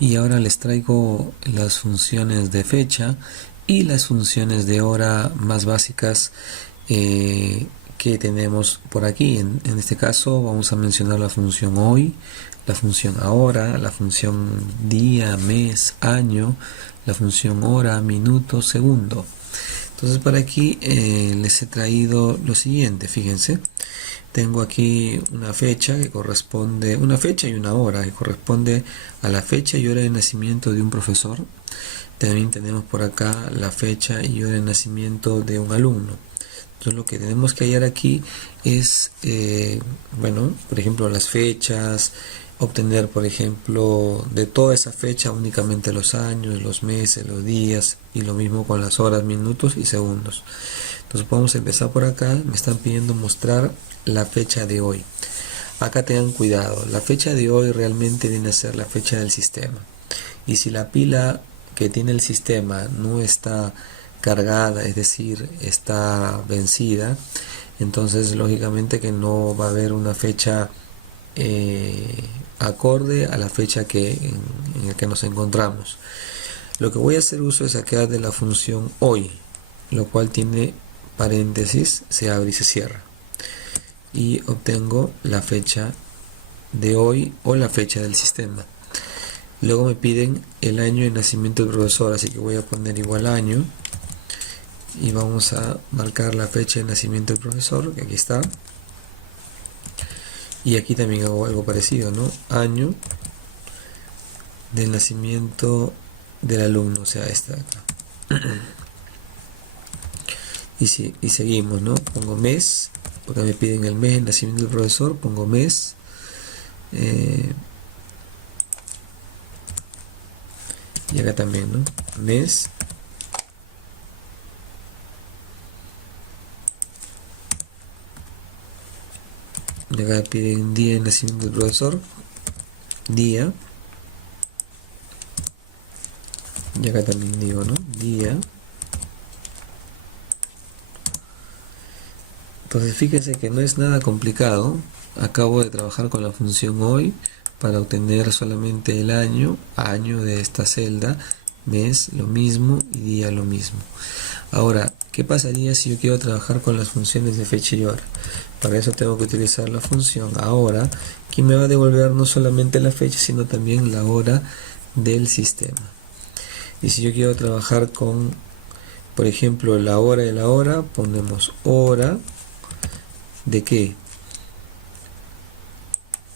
Y ahora les traigo las funciones de fecha y las funciones de hora más básicas que tenemos por aquí. En este caso vamos a mencionar la función hoy, la función ahora, la función día, mes, año, la función hora, minuto, segundo. Entonces para aquí les he traído lo siguiente, fíjense. Tengo aquí una fecha que corresponde, una fecha y una hora que corresponde a la fecha y hora de nacimiento de un profesor. También tenemos por acá la fecha y hora de nacimiento de un alumno. Entonces lo que tenemos que hallar aquí es, bueno, por ejemplo las fechas, obtener por ejemplo de toda esa fecha únicamente los años, los meses, los días y lo mismo con las horas, minutos y segundos. Entonces podemos empezar por acá. Me están pidiendo mostrar la fecha de hoy. Acá tengan cuidado, la fecha de hoy realmente viene a ser la fecha del sistema. Y si la pila que tiene el sistema no está cargada, es decir, está vencida, entonces lógicamente que no va a haber una fecha acorde a la fecha en la que nos encontramos. Lo que voy a hacer uso es sacar de la función hoy, lo cual tiene paréntesis, se abre y se cierra, y obtengo la fecha de hoy o la fecha del sistema. Luego me piden el año de nacimiento del profesor, así que voy a poner igual año y vamos a marcar la fecha de nacimiento del profesor, que aquí está. Y aquí también hago algo parecido, ¿no? Año del nacimiento del alumno, o sea, esta de acá. Y seguimos, ¿no? Pongo mes, porque me piden el mes de nacimiento del profesor, pongo mes. Y acá también, ¿no? Mes. Y acá piden día de nacimiento del profesor, día. Y acá también digo, ¿no? Día. Entonces fíjense que no es nada complicado. Acabo de trabajar con la función hoy para obtener solamente el año, año de esta celda, mes lo mismo y día lo mismo. Ahora, ¿qué pasaría si yo quiero trabajar con las funciones de fecha y hora? Para eso tengo que utilizar la función ahora, que me va a devolver no solamente la fecha, sino también la hora del sistema. Y si yo quiero trabajar con, por ejemplo, la hora de la hora, ponemos hora de qué?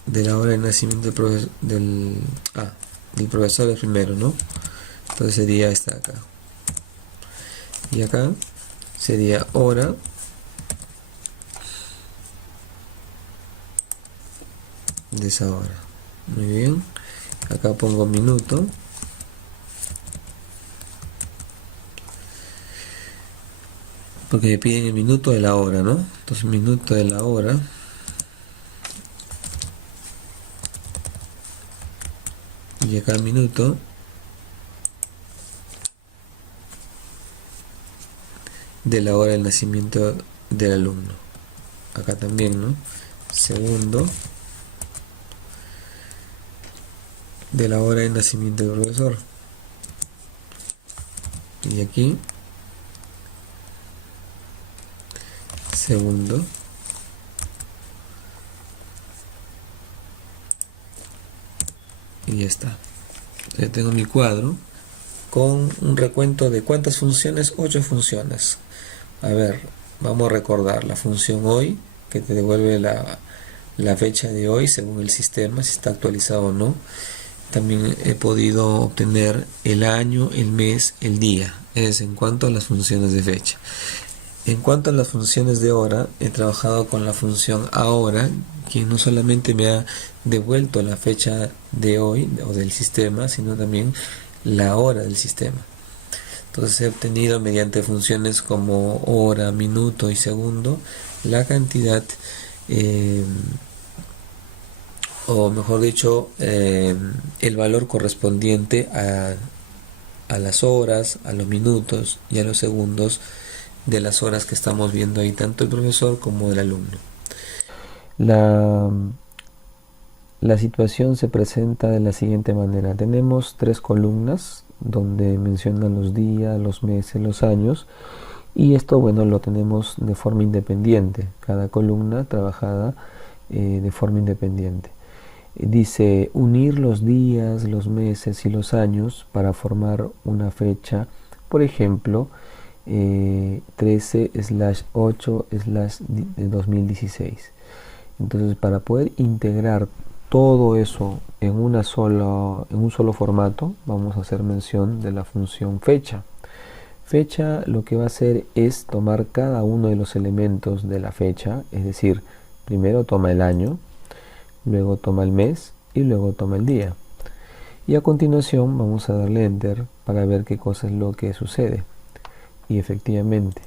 De la hora de nacimiento del profesor el primero, ¿no? Entonces sería esta de acá. Y acá sería hora de esa hora. Muy bien. Acá pongo minuto. Porque me piden el minuto de la hora, ¿no? Entonces minuto de la hora. Y acá minuto de la hora del nacimiento del alumno. Acá también, ¿no? Segundo de la hora del nacimiento del profesor. Y aquí segundo y ya está. Ya tengo mi cuadro con un recuento de ¿cuántas funciones? 8 funciones. A ver, vamos a recordar la función hoy, que te devuelve la fecha de hoy según el sistema, si está actualizado o no. También he podido obtener el año, el mes, el día. Es en cuanto a las funciones de fecha. En cuanto a las funciones de hora, he trabajado con la función ahora, que no solamente me ha devuelto la fecha de hoy o del sistema, sino también la hora del sistema. Entonces he obtenido mediante funciones como hora, minuto y segundo la cantidad, o mejor dicho, el valor correspondiente a las horas, a los minutos y a los segundos de las horas que estamos viendo ahí, tanto el profesor como el alumno. La la situación se presenta de la siguiente manera. Tenemos tres columnas donde mencionan los días, los meses, los años, y esto, bueno, lo tenemos de forma independiente, cada columna trabajada de forma independiente. Dice unir los días, los meses y los años para formar una fecha, por ejemplo, 13/8/2016. Entonces, para poder integrar todo eso en un solo formato, vamos a hacer mención de la función fecha. Fecha lo que va a hacer es tomar cada uno de los elementos de la fecha, es decir, primero toma el año, luego toma el mes y luego toma el día. Y a continuación vamos a darle enter para ver qué cosa es lo que sucede. Y efectivamente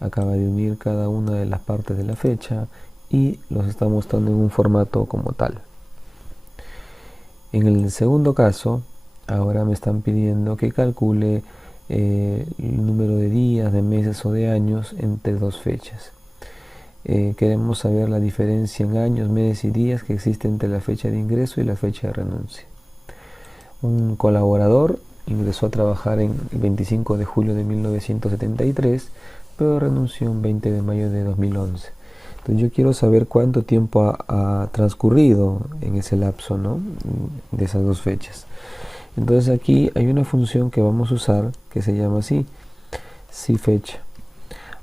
acaba de unir cada una de las partes de la fecha y los está mostrando en un formato como tal. En el segundo caso, ahora me están pidiendo que calcule el número de días, de meses o de años entre dos fechas. Queremos saber la diferencia en años, meses y días que existe entre la fecha de ingreso y la fecha de renuncia. Un colaborador ingresó a trabajar el 25 de julio de 1973, pero renunció el 20 de mayo de 2011. Entonces yo quiero saber cuánto tiempo ha transcurrido en ese lapso, ¿no?, de esas dos fechas. Entonces aquí hay una función que vamos a usar que se llama así, SIFECHA.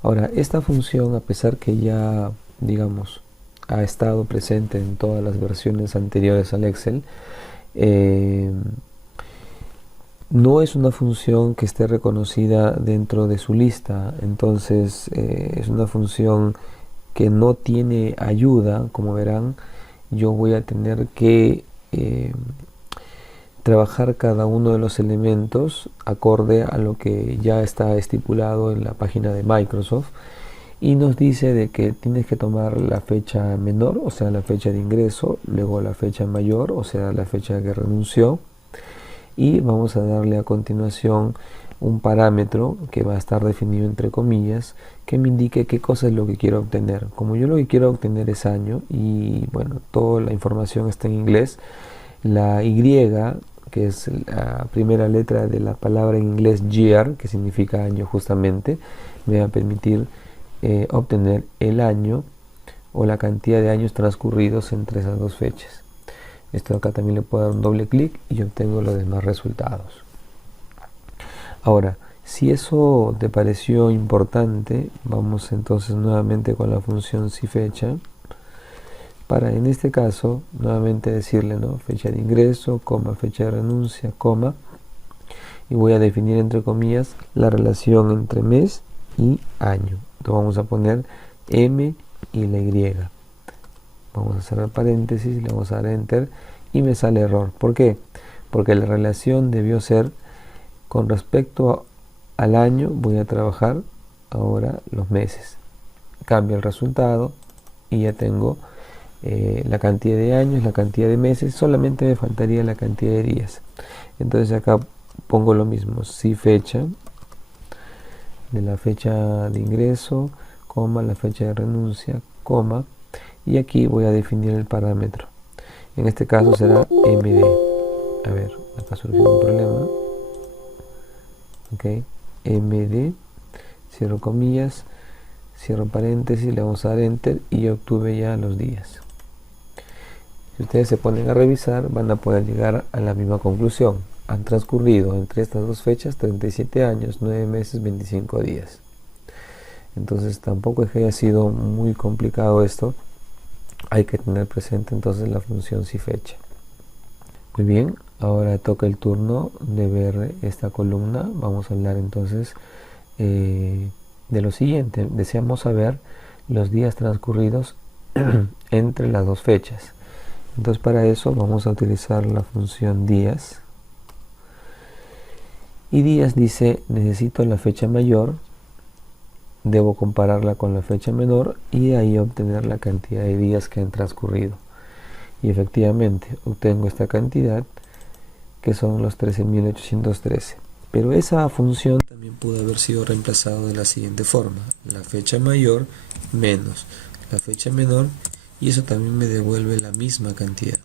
Ahora, esta función, a pesar que ya, digamos, ha estado presente en todas las versiones anteriores al Excel, no es una función que esté reconocida dentro de su lista. Entonces es una función que no tiene ayuda. Como verán, yo voy a tener que trabajar cada uno de los elementos acorde a lo que ya está estipulado en la página de Microsoft, y nos dice de que tienes que tomar la fecha menor, o sea, la fecha de ingreso, luego la fecha mayor, o sea, la fecha que renunció, y vamos a darle a continuación un parámetro que va a estar definido entre comillas, que me indique qué cosa es lo que quiero obtener. Como yo lo que quiero obtener es año, y bueno, toda la información está en inglés, la Y, que es la primera letra de la palabra en inglés year, que significa año justamente, me va a permitir obtener el año o la cantidad de años transcurridos entre esas dos fechas. Esto acá también le puedo dar un doble clic y obtengo los demás resultados. Ahora, si eso te pareció importante, vamos entonces nuevamente con la función SIFECHA para, en este caso, nuevamente decirle, ¿no?, fecha de ingreso, coma, fecha de renuncia, coma, y voy a definir entre comillas la relación entre mes y año. Entonces vamos a poner M y la Y. Vamos a cerrar paréntesis, le vamos a dar enter y me sale error. ¿Por qué? Porque la relación debió ser con respecto al año. Voy a trabajar ahora los meses. Cambio el resultado y ya tengo la cantidad de años, la cantidad de meses, solamente me faltaría la cantidad de días. Entonces acá pongo lo mismo, si fecha, de la fecha de ingreso, coma, la fecha de renuncia, coma, y aquí voy a definir el parámetro. En este caso será MD. A ver, acá surgió un problema. Ok, MD, cierro comillas, cierro paréntesis, le vamos a dar enter y yo obtuve ya los días. Si ustedes se ponen a revisar, van a poder llegar a la misma conclusión. Han transcurrido entre estas dos fechas 37 años, 9 meses, 25 días. Entonces tampoco es que haya sido muy complicado esto. Hay que tener presente entonces la función SIFECHA. Muy bien, ahora toca el turno de ver esta columna. Vamos a hablar entonces de lo siguiente. Deseamos saber los días transcurridos entre las dos fechas. Entonces para eso vamos a utilizar la función días. Y días dice, necesito la fecha mayor, debo compararla con la fecha menor y ahí obtener la cantidad de días que han transcurrido. Y efectivamente obtengo esta cantidad, que son los 13.813. Pero esa función también pudo haber sido reemplazada de la siguiente forma: la fecha mayor menos la fecha menor, y eso también me devuelve la misma cantidad.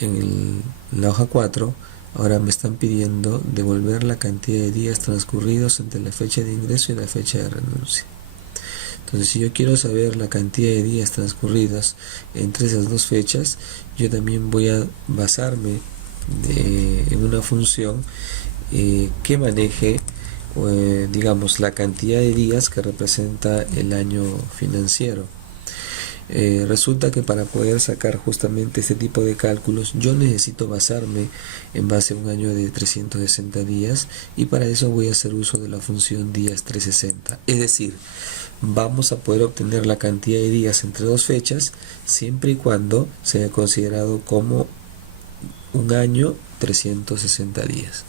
en la hoja 4, ahora me están pidiendo devolver la cantidad de días transcurridos entre la fecha de ingreso y la fecha de renuncia. Entonces, si yo quiero saber la cantidad de días transcurridos entre esas dos fechas, yo también voy a basarme en una función que maneje, digamos, la cantidad de días que representa el año financiero. Resulta que para poder sacar justamente este tipo de cálculos yo necesito basarme en base a un año de 360 días, y para eso voy a hacer uso de la función días 360. Es decir, vamos a poder obtener la cantidad de días entre dos fechas siempre y cuando se haya considerado como un año 360 días.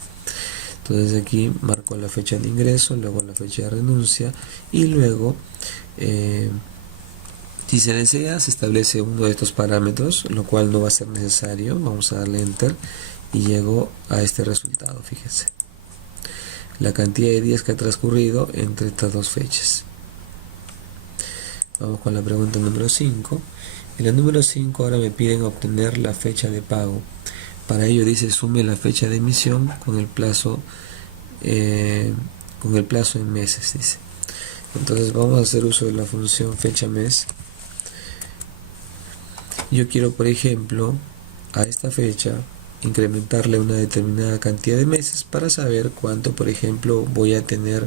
Entonces aquí marco la fecha de ingreso, luego la fecha de renuncia, y luego si se desea, se establece uno de estos parámetros, lo cual no va a ser necesario. Vamos a darle enter y llego a este resultado. Fíjense, la cantidad de días que ha transcurrido entre estas dos fechas. Vamos con la pregunta número 5. En la número 5 ahora me piden obtener la fecha de pago. Para ello dice sume la fecha de emisión con el plazo en meses, dice. Entonces vamos a hacer uso de la función fecha mes. Yo quiero, por ejemplo, a esta fecha incrementarle una determinada cantidad de meses para saber cuánto, por ejemplo, voy a tener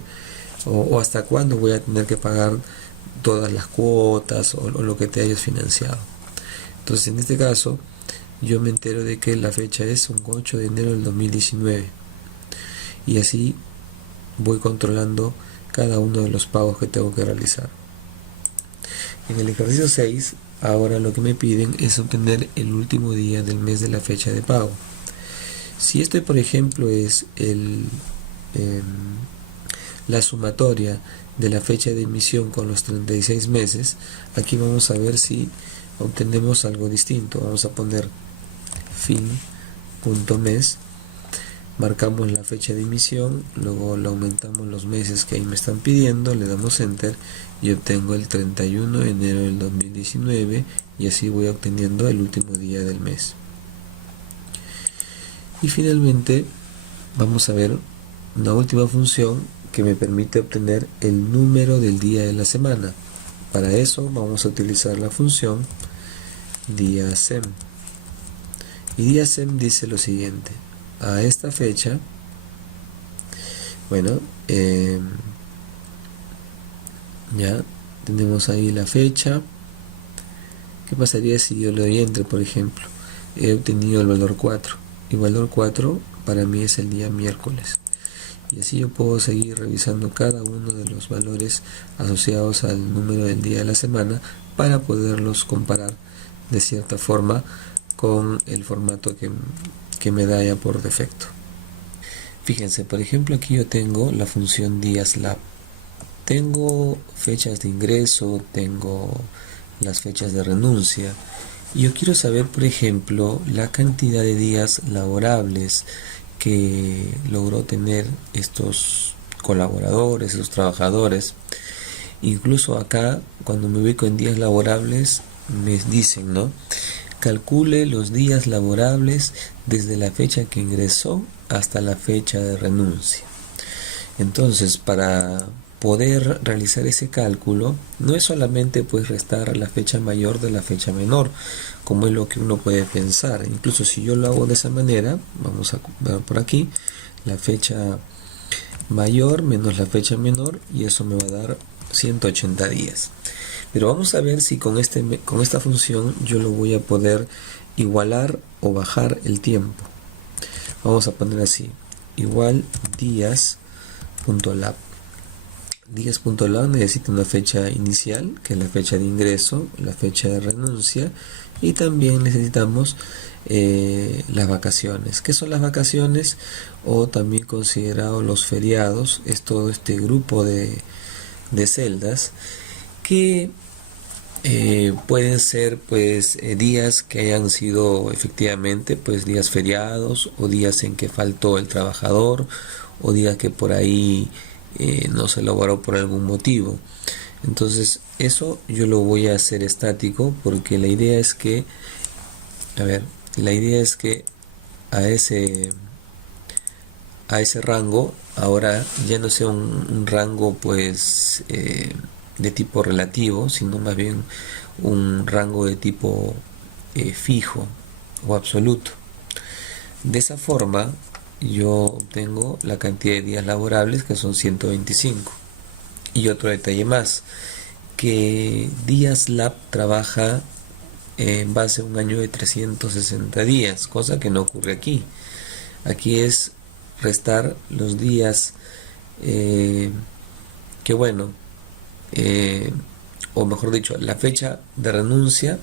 o hasta cuándo voy a tener que pagar todas las cuotas o lo que te hayas financiado. Entonces, en este caso, yo me entero de que la fecha es un 8 de enero del 2019, y así voy controlando cada uno de los pagos que tengo que realizar. En el ejercicio 6, ahora lo que me piden es obtener el último día del mes de la fecha de pago. Si este, por ejemplo, es la sumatoria de la fecha de emisión con los 36 meses, aquí vamos a ver si obtenemos algo distinto. Vamos a poner fin.mes, marcamos la fecha de emisión, luego le aumentamos los meses que ahí me están pidiendo, le damos enter y obtengo el 31 de enero del 2019, y así voy obteniendo el último día del mes. Y finalmente vamos a ver una última función que me permite obtener el número del día de la semana. Para eso vamos a utilizar la función diasem. Y diasem dice lo siguiente: a esta fecha, bueno, ya tenemos ahí la fecha. ¿Qué pasaría si yo le doy enter, por ejemplo? He obtenido el valor 4. Y valor 4 para mí es el día miércoles. Y así yo puedo seguir revisando cada uno de los valores asociados al número del día de la semana para poderlos comparar de cierta forma con el formato que me da ya por defecto. Fíjense, por ejemplo, aquí yo tengo la función diaslab. Tengo fechas de ingreso, tengo las fechas de renuncia, y yo quiero saber, por ejemplo, la cantidad de días laborables que logró tener estos colaboradores, estos trabajadores. Incluso acá, cuando me ubico en días laborables, me dicen, ¿no? Calcule los días laborables desde la fecha que ingresó hasta la fecha de renuncia. Entonces, para poder realizar ese cálculo, no es solamente pues restar la fecha mayor de la fecha menor, como es lo que uno puede pensar. Incluso si yo lo hago de esa manera, vamos a ver por aquí, la fecha mayor menos la fecha menor, y eso me va a dar 180 días. Pero vamos a ver si con esta función yo lo voy a poder igualar o bajar el tiempo. Vamos a poner así, igual días.lab. Días.lab necesita una fecha inicial, que es la fecha de ingreso, la fecha de renuncia, y también necesitamos las vacaciones. ¿Qué son las vacaciones? O también considerado los feriados. Es todo este grupo de celdas que pueden ser pues días que hayan sido efectivamente pues días feriados, o días en que faltó el trabajador, o días que por ahí no se elaboró por algún motivo. Entonces eso yo lo voy a hacer estático, porque la idea es que, a ver, La idea es que a ese, a ese rango ahora ya no sea un rango pues de tipo relativo, sino más bien un rango de tipo fijo o absoluto. De esa forma yo obtengo la cantidad de días laborables, que son 125. Y otro detalle más, que Díaz Lab trabaja en base a un año de 360 días, cosa que no ocurre aquí. Aquí es restar los días que bueno, eh, o mejor dicho, la fecha de renuncia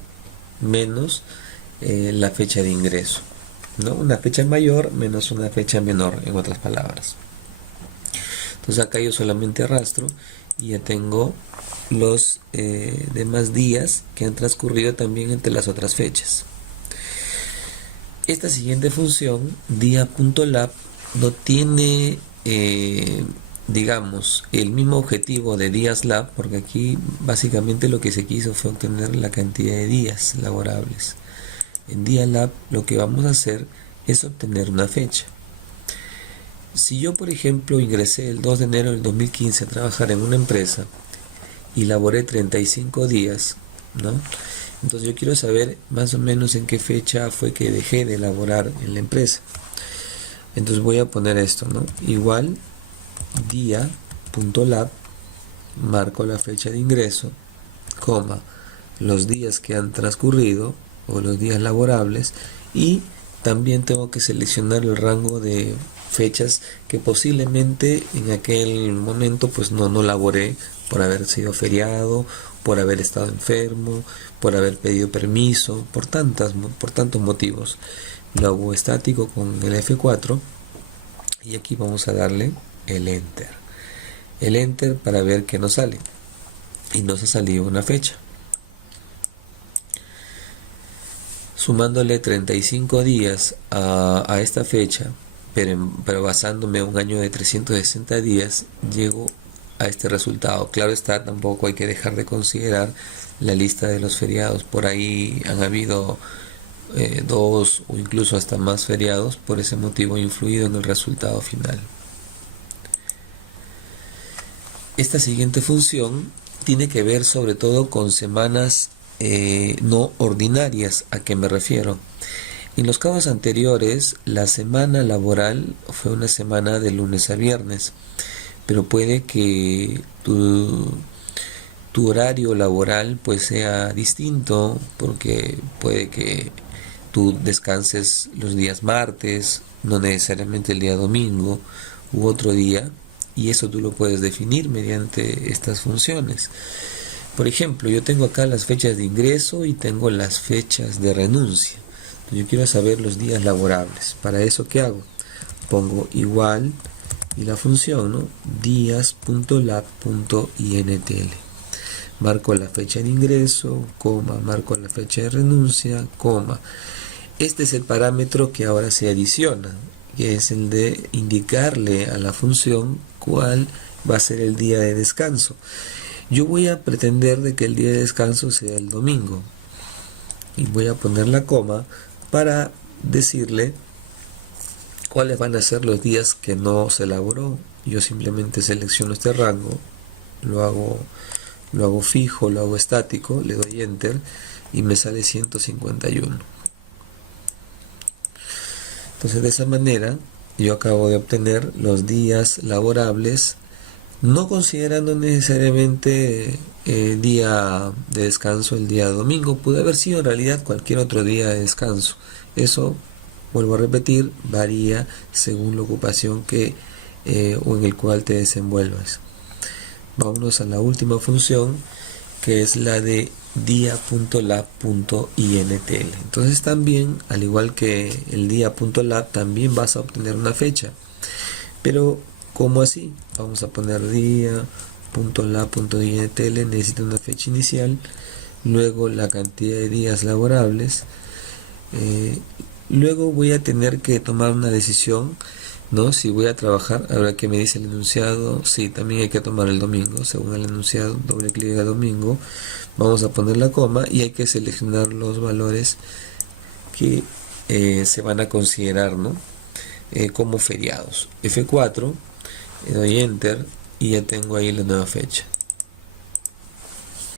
menos la fecha de ingreso, ¿no? Una fecha mayor menos una fecha menor, en otras palabras. Entonces acá yo solamente arrastro y ya tengo los demás días que han transcurrido también entre las otras fechas. Esta siguiente función, dia.lab, no tiene, digamos, el mismo objetivo de días.lab, porque aquí básicamente lo que se quiso fue obtener la cantidad de días laborables. En dia.lab lo que vamos a hacer es obtener una fecha. Si yo, por ejemplo, ingresé el 2 de enero del 2015 a trabajar en una empresa y laboré 35 días, ¿no? Entonces yo quiero saber más o menos en qué fecha fue que dejé de laborar en la empresa. Entonces voy a poner esto, ¿no? Igual dia.lab, marco la fecha de ingreso, coma, los días que han transcurrido o los días laborables, y también tengo que seleccionar el rango de fechas que posiblemente en aquel momento pues no laboré por haber sido feriado, por haber estado enfermo, por haber pedido permiso, por tantos motivos. Lo hago estático con el F4 y aquí vamos a darle el Enter. El Enter para ver qué nos sale. Y nos ha salido una fecha. Sumándole 35 días a esta fecha, pero basándome en un año de 360 días, llego a este resultado. Claro está, tampoco hay que dejar de considerar la lista de los feriados. Por ahí han habido 2 o incluso hasta más feriados, por ese motivo ha influido en el resultado final. Esta siguiente función tiene que ver sobre todo con semanas no ordinarias. ¿A qué me refiero? En los casos anteriores, la semana laboral fue una semana de lunes a viernes, pero puede que tu horario laboral pues sea distinto, porque puede que tú descanses los días martes, no necesariamente el día domingo u otro día, y eso tú lo puedes definir mediante estas funciones. Por ejemplo, yo tengo acá las fechas de ingreso y tengo las fechas de renuncia. Yo quiero saber los días laborables. Para eso, ¿qué hago? Pongo igual y la función, ¿no? días.lab.intl. Marco la fecha de ingreso, coma, marco la fecha de renuncia, coma. Este es el parámetro que ahora se adiciona, que es el de indicarle a la función cuál va a ser el día de descanso. Yo voy a pretender de que el día de descanso sea el domingo y voy a poner la coma para decirle cuáles van a ser los días que no se elaboró. Yo simplemente selecciono este rango, lo hago fijo, lo hago estático, le doy enter y me sale 151. Entonces de esa manera yo acabo de obtener los días laborables, no considerando necesariamente el día de descanso, el día domingo. Puede haber sido en realidad cualquier otro día de descanso. Eso, vuelvo a repetir, varía según la ocupación que o en el cual te desenvuelvas. Vámonos a la última función, que es la de dia.lab.intl. Entonces también, al igual que el dia.lab, también vas a obtener una fecha. Pero, ¿cómo así? Vamos a poner dia.lab.intl, necesita una fecha inicial, luego la cantidad de días laborables, luego voy a tener que tomar una decisión, ¿no? Si voy a trabajar, ahora que me dice el enunciado, sí, también hay que tomar el domingo, según el enunciado, doble clic a domingo, vamos a poner la coma y hay que seleccionar los valores que se van a considerar, ¿no? Como feriados. F4, le doy enter y ya tengo ahí la nueva fecha.